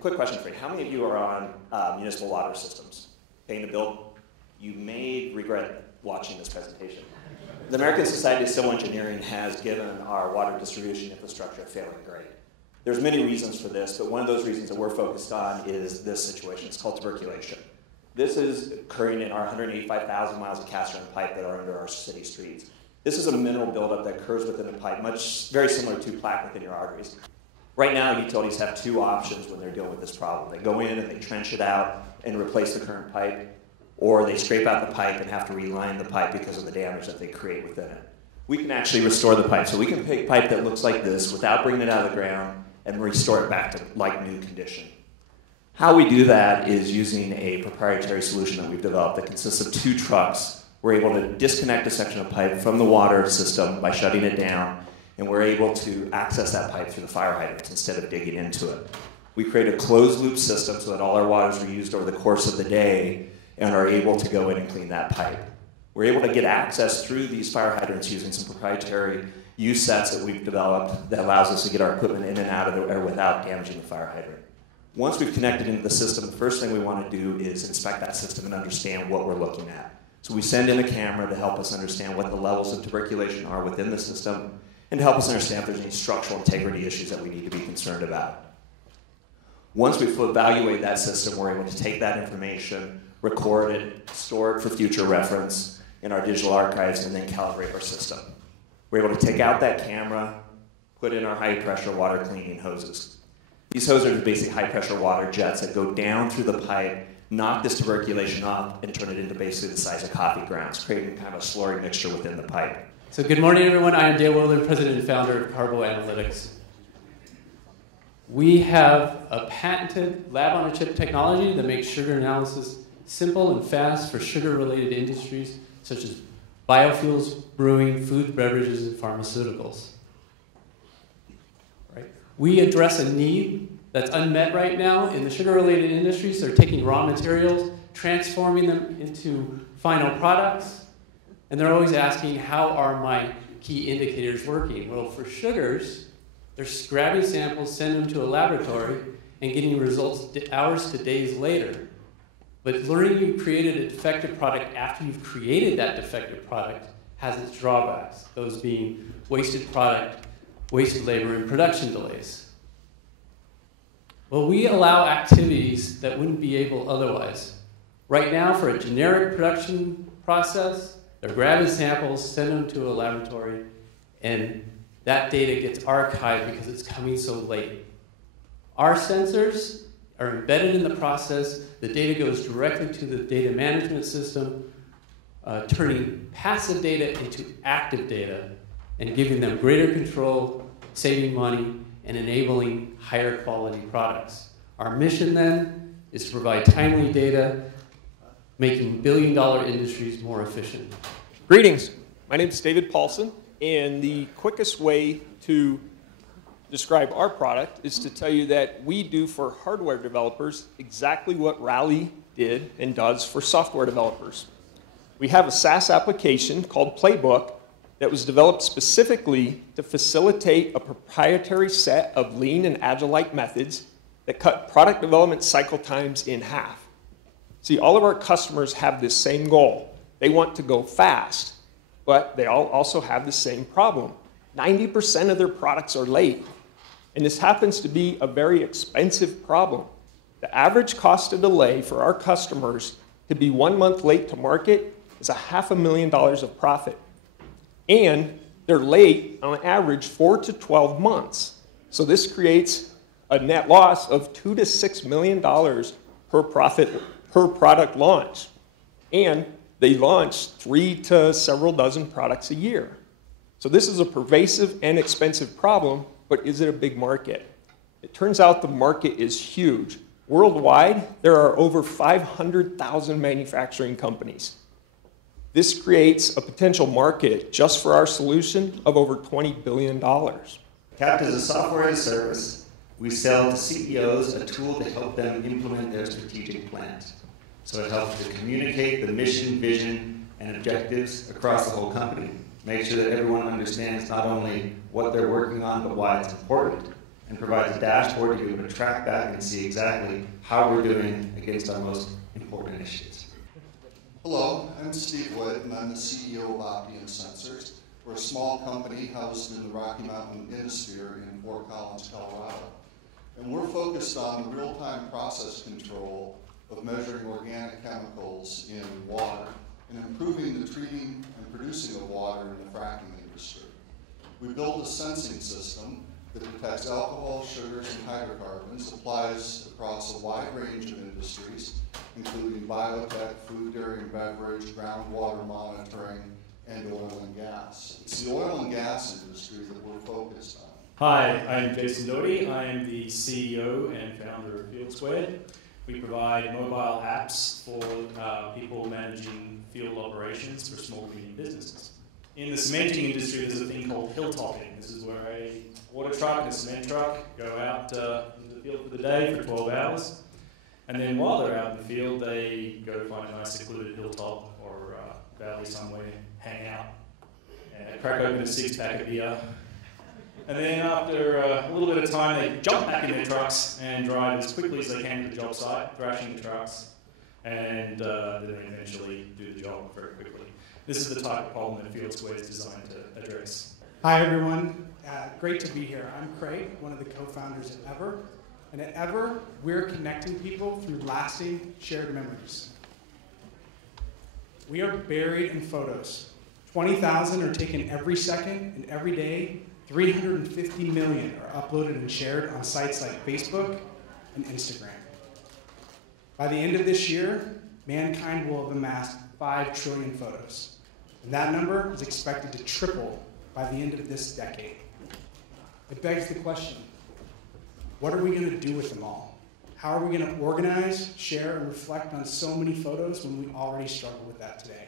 quick question for you. How many of you are on municipal water systems? Paying the bill? You may regret watching this presentation. The American Society of Civil Engineering has given our water distribution infrastructure a failing grade. There's many reasons for this, but one of those reasons that we're focused on is this situation. It's called tuberculation. This is occurring in our 185,000 miles of cast iron pipe that are under our city streets. This is a mineral buildup that occurs within the pipe, very similar to plaque within your arteries. Right now, utilities have two options when they're dealing with this problem. They go in and they trench it out and replace the current pipe, or they scrape out the pipe and have to reline the pipe because of the damage that they create within it. We can actually restore the pipe. So we can pick pipe that looks like this without bringing it out of the ground and restore it back to like new condition. How we do that is using a proprietary solution that we've developed that consists of two trucks. We're able to disconnect a section of pipe from the water system by shutting it down, and we're able to access that pipe through the fire hydrants instead of digging into it. We create a closed loop system so that all our waters are used over the course of the day and are able to go in and clean that pipe. We're able to get access through these fire hydrants using some proprietary use sets that we've developed that allows us to get our equipment in and out of there without damaging the fire hydrant. Once we've connected into the system, the first thing we want to do is inspect that system and understand what we're looking at. So we send in a camera to help us understand what the levels of tuberculation are within the system and to help us understand if there's any structural integrity issues that we need to be concerned about. Once we've evaluated that system, we're able to take that information, record it, store it for future reference in our digital archives, and then calibrate our system. We're able to take out that camera, put in our high-pressure water cleaning hoses. These hoses are basically high-pressure water jets that go down through the pipe, knock this tuberculation off, and turn it into basically the size of coffee grounds, creating kind of a slurry mixture within the pipe. So good morning, everyone. I am Dale Willard, President and Founder of Carbo Analytics. We have a patented lab-on-a-chip technology that makes sugar analysis simple and fast for sugar-related industries such as biofuels, brewing, food, beverages, and pharmaceuticals. Right? We address a need that's unmet right now in the sugar-related industries. They're taking raw materials, transforming them into final products, and they're always asking, how are my key indicators working? Well, for sugars, they're grabbing samples, sending them to a laboratory, and getting results hours to days later. But learning you created a defective product after you've created that defective product has its drawbacks, those being wasted product, wasted labor, and production delays. Well, we allow activities that wouldn't be able otherwise. Right now, for a generic production process, they're grabbing samples, sending them to a laboratory, and that data gets archived because it's coming so late. Our sensors are embedded in the process. The data goes directly to the data management system, turning passive data into active data and giving them greater control, saving money, and enabling higher quality products. Our mission then is to provide timely data, making billion-dollar industries more efficient. Greetings. My name is David Paulson, and the quickest way to describe our product is to tell you that we do for hardware developers exactly what Rally did and does for software developers. We have a SaaS application called Playbook that was developed specifically to facilitate a proprietary set of lean and agile-like methods that cut product development cycle times in half. See, all of our customers have this same goal. They want to go fast, but they all also have the same problem. 90% of their products are late. And this happens to be a very expensive problem. The average cost of delay for our customers to be 1 month late to market is $500,000 of profit. And they're late on average 4 to 12 months. So this creates a net loss of $2 to $6 million per product launch. And they launch 3 to several dozen products a year. So this is a pervasive and expensive problem. But is it a big market? It turns out the market is huge. Worldwide, there are over 500,000 manufacturing companies. This creates a potential market just for our solution of over $20 billion. Capped as a software as a service, we sell to CEOs a tool to help them implement their strategic plans. So it helps to communicate the mission, vision, and objectives across the whole company. Make sure that everyone understands not only what they're working on, but why it's important. and provides a dashboard to be able to track back and see exactly how we're doing against our most important initiatives. Hello, I'm Steve Wood, and I'm the CEO of Optium Sensors. We're a small company housed in the Rocky Mountain Innisphere in Fort Collins, Colorado. And we're focused on the real-time process control of measuring organic chemicals in water and improving the treating and producing of water in the fracking industry. We built a sensing system that detects alcohol, sugars, and hydrocarbons, applies across a wide range of industries, including biotech, food, dairy, and beverage, groundwater monitoring, and oil and gas. It's the oil and gas industry that we're focused on. Hi, I'm Jason Doty. I am the CEO and founder of Field Squared. We provide mobile apps for people managing field operations for small and medium businesses. In the cementing industry, there's a thing called hilltopping. This is where a water truck and a cement truck go out into the field for the day for 12 hours. And then while they're out in the field, they go find a nice secluded hilltop or valley somewhere, hang out, and crack open a six-pack of beer. And then after a little bit of time, they jump back in their trucks and drive as quickly as they can to the job site, thrashing the trucks, and then they eventually do the job very quickly. This is the type of problem that Field Squared is designed to address. Hi, everyone. Great to be here. I'm Craig, one of the co-founders at Ever. And at Ever, we're connecting people through lasting shared memories. We are buried in photos. 20,000 are taken every second and every day. 350 million are uploaded and shared on sites like Facebook and Instagram. By the end of this year, mankind will have amassed 5 trillion photos. And that number is expected to triple by the end of this decade. It begs the question, what are we going to do with them all? How are we going to organize, share, and reflect on so many photos when we already struggle with that today?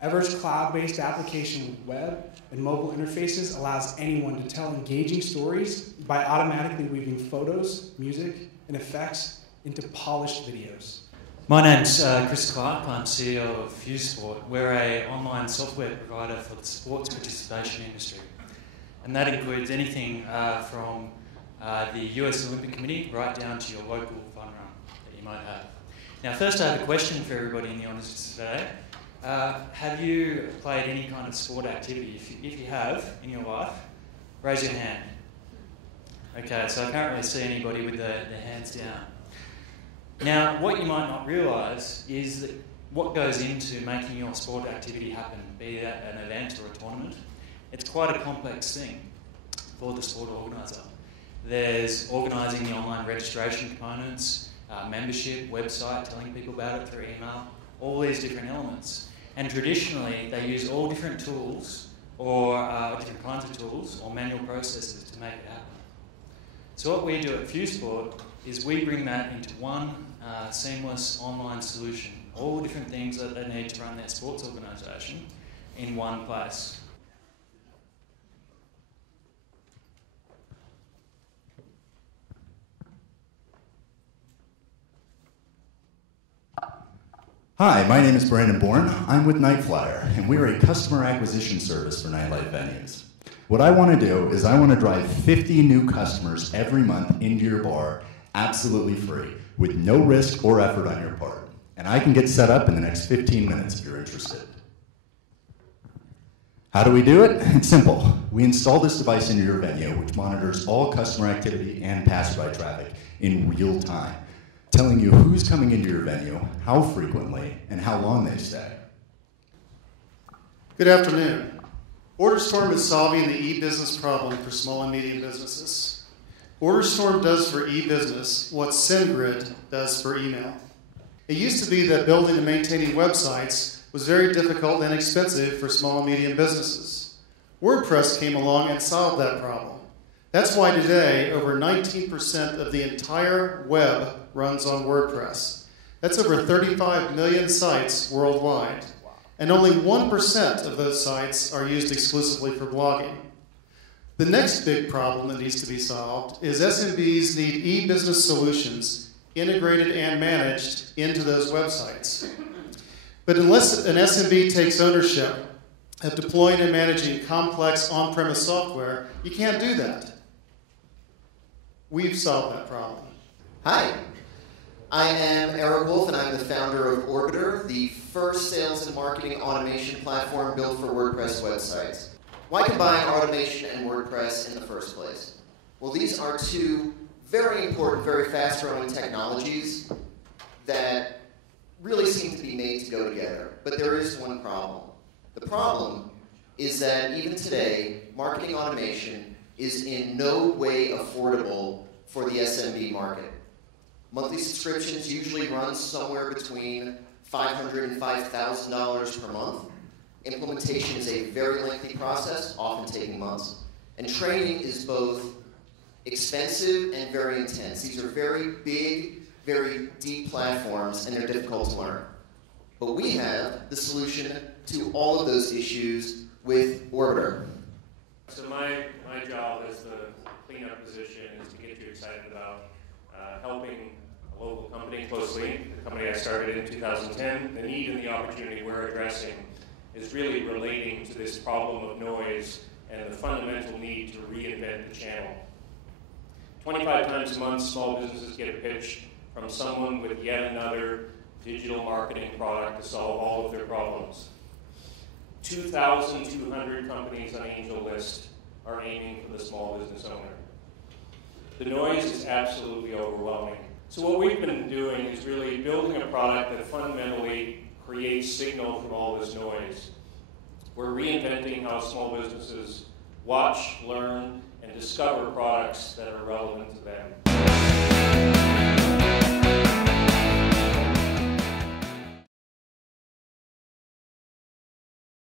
Ever's cloud-based application with web and mobile interfaces allows anyone to tell engaging stories by automatically weaving photos, music, and effects into polished videos. My name's Chris Clark. I'm CEO of FuseSport. We're an online software provider for the sports participation industry. And that includes anything from the US Olympic Committee right down to your local fun run that you might have. Now, first I have a question for everybody in the audience today. Have you played any kind of sport activity? If you have in your life, raise your hand. Okay, so I can't really see anybody with their hands down. Now, what you might not realise is that what goes into making your sport activity happen, be that an event or a tournament, it's quite a complex thing for the sport organiser. There's organising the online registration components, membership, website, telling people about it through email, all these different elements. And traditionally, they use all different tools or different kinds of tools or manual processes to make it happen. So what we do at FuseSport is we bring that into one seamless online solution, all the different things that they need to run their sports organisation in one place. Hi, my name is Brandon Bourne. I'm with Nightflyer, and we're a customer acquisition service for nightlife venues. What I want to do is I want to drive 50 new customers every month into your bar absolutely free, with no risk or effort on your part. And I can get set up in the next 15 minutes if you're interested. How do we do it? It's simple. We install this device into your venue, which monitors all customer activity and passerby traffic in real time, telling you who's coming into your venue, how frequently, and how long they stay. Good afternoon. OrderStorm is solving the e-business problem for small and medium businesses. OrderStorm does for e-business what SendGrid does for email. It used to be that building and maintaining websites was very difficult and expensive for small and medium businesses. WordPress came along and solved that problem. That's why today, over 19% of the entire web runs on WordPress. That's over 35 million sites worldwide. And only 1% of those sites are used exclusively for blogging. The next big problem that needs to be solved is SMBs need e-business solutions integrated and managed into those websites. But unless an SMB takes ownership of deploying and managing complex on-premise software, you can't do that. We've solved that problem. Hi, I am Eric Wolf, and I'm the founder of Orbiter, the first sales and marketing automation platform built for WordPress websites. Why combine automation and WordPress in the first place? Well, these are two very important, very fast-growing technologies that really seem to be made to go together. But there is one problem. The problem is that even today, marketing automation is in no way affordable for the SMB market. Monthly subscriptions usually run somewhere between $500 and $5,000 per month. Implementation is a very lengthy process, often taking months. And training is both expensive and very intense. These are very big, very deep platforms, and they're difficult to learn. But we have the solution to all of those issues with Orbiter. So my job as the cleanup position is to get you excited about helping a local company closely, the company I started in 2010. The need and the opportunity we're addressing is really relating to this problem of noise and the fundamental need to reinvent the channel. 25 times a month, small businesses get a pitch from someone with yet another digital marketing product to solve all of their problems. 2,200 companies on Angel List are aiming for the small business owner. The noise is absolutely overwhelming. So what we've been doing is really building a product that fundamentally creates signal from all this noise. We're reinventing how small businesses watch, learn, and discover products that are relevant to them.